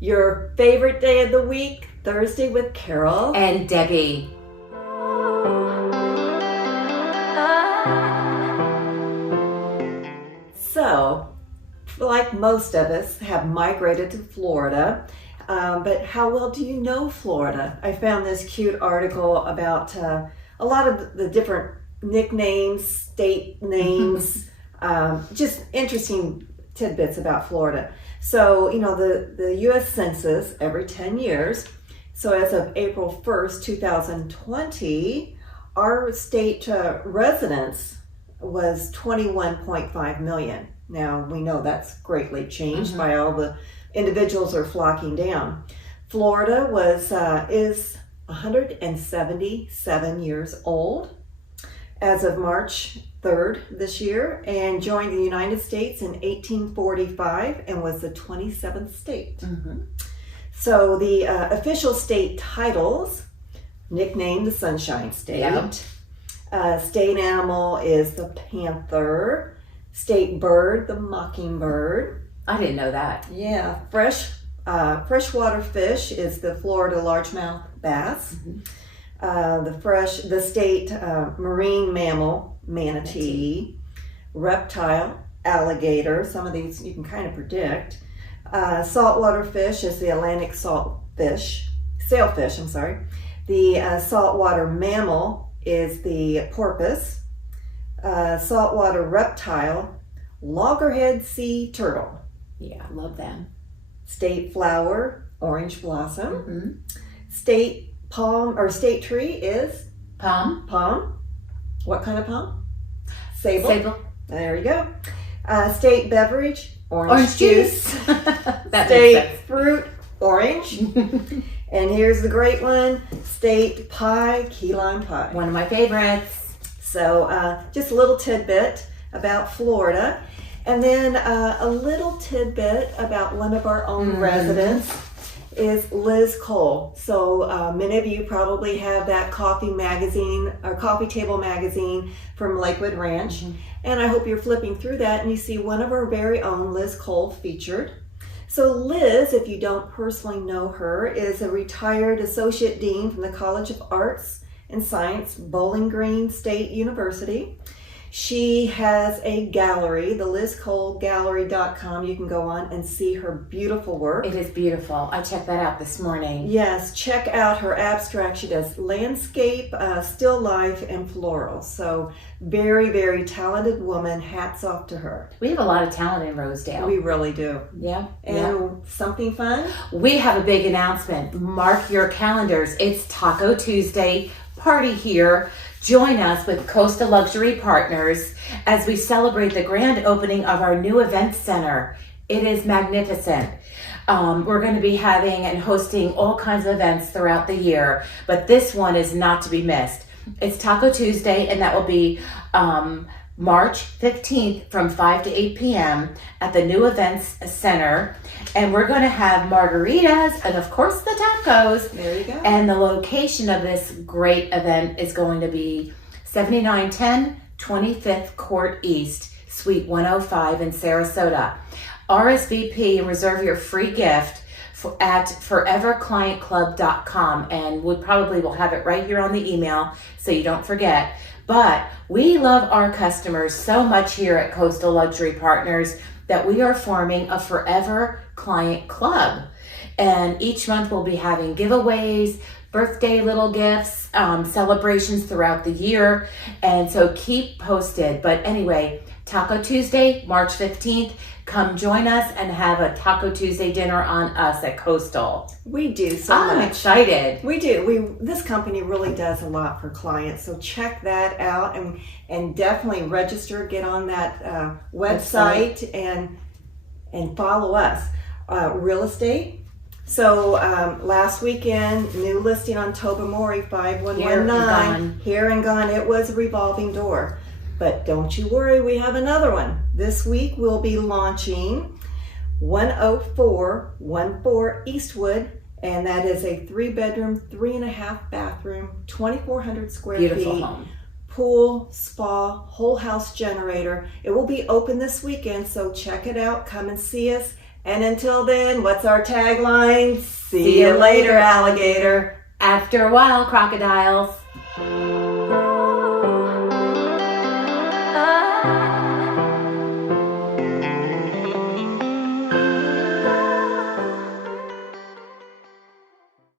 Your favorite day of the week, Thursday with Carol and Debbie. So, like most of us, have migrated to Florida. But how well do you know Florida? I found this cute article about a lot of the different nicknames, state names, just interesting tidbits about Florida. So, the U.S. Census every 10 years. So as of April 1st, 2020, our state residents was 21.5 million. Now, we know that's greatly changed by all the individuals are flocking down. Florida is 177 years old as of March 3rd this year, and joined the United States in 1845 and was the 27th state. So the official state titles, nicknamed the Sunshine State. State animal is the panther. State bird, the mockingbird. I didn't know that. Yeah, freshwater fish is the Florida largemouth bass. The state marine mammal, manatee. Reptile, alligator. Some of these you can kind of predict. Saltwater fish is the Atlantic sailfish. The saltwater mammal is the porpoise. Saltwater reptile, loggerhead sea turtle. Yeah, I love them. State flower, orange blossom. State palm or state tree is Palm. palm. What kind of palm? Sable. Sable. There you go. State beverage, orange juice. That State makes sense. fruit, orange. And here's the great one, state pie, key lime pie. One of my favorites. So just a little tidbit about Florida. And then a little tidbit about one of our own residents is Liz Cole. So many of you probably have that coffee magazine or coffee table magazine from Lakewood Ranch. And I hope you're flipping through that and you see one of our very own, Liz Cole, featured. So Liz, if you don't personally know her, is a retired associate dean from the College of Arts and Science, Bowling Green State University. She has a gallery, the LizColeGallery.com. You can go on and see her beautiful work. It is beautiful. I checked that out this morning. Yes, check out her abstract. She does landscape, still life, and floral. So very, very talented woman. Hats off to her. We have a lot of talent in Rosedale. We really do. Yeah. And something fun? We have a big announcement. Mark your calendars. It's Taco Tuesday party here. Join us with Costa Luxury Partners as we celebrate the grand opening of our new event center. It is magnificent. We're going to be having and hosting all kinds of events throughout the year, but this one is not to be missed. It's Taco Tuesday, and that will be March 15th from 5 to 8 p.m. at the new events center. And we're going to have margaritas and, of course, the tacos. There you go. And the location of this great event is going to be 7910 25th Court East, Suite 105 in Sarasota. RSVP and reserve your free gift at foreverclientclub.com. And we probably will have it right here on the email so you don't forget. But we love our customers so much here at Coastal Luxury Partners that we are forming a Forever Client Club. And each month we'll be having giveaways, birthday little gifts, celebrations throughout the year. And so keep posted. But anyway, Taco Tuesday, March 15th. Come join us and have a Taco Tuesday dinner on us at Coastal. We do so much. I'm excited. We do. This company really does a lot for clients. So check that out and definitely register. Get on that website and follow us. Real estate. So last weekend, new listing on Tobermory 5119. Here and gone. It was a revolving door. But don't you worry, we have another one. This week we'll be launching 10414 Eastwood, and that is a 3-bedroom, 3.5 bathroom, 2,400 square Beautiful feet. home. Pool, spa, whole house generator. It will be open this weekend, so check it out. Come and see us And until then, what's our tagline? See you later, alligator. After a while, crocodiles.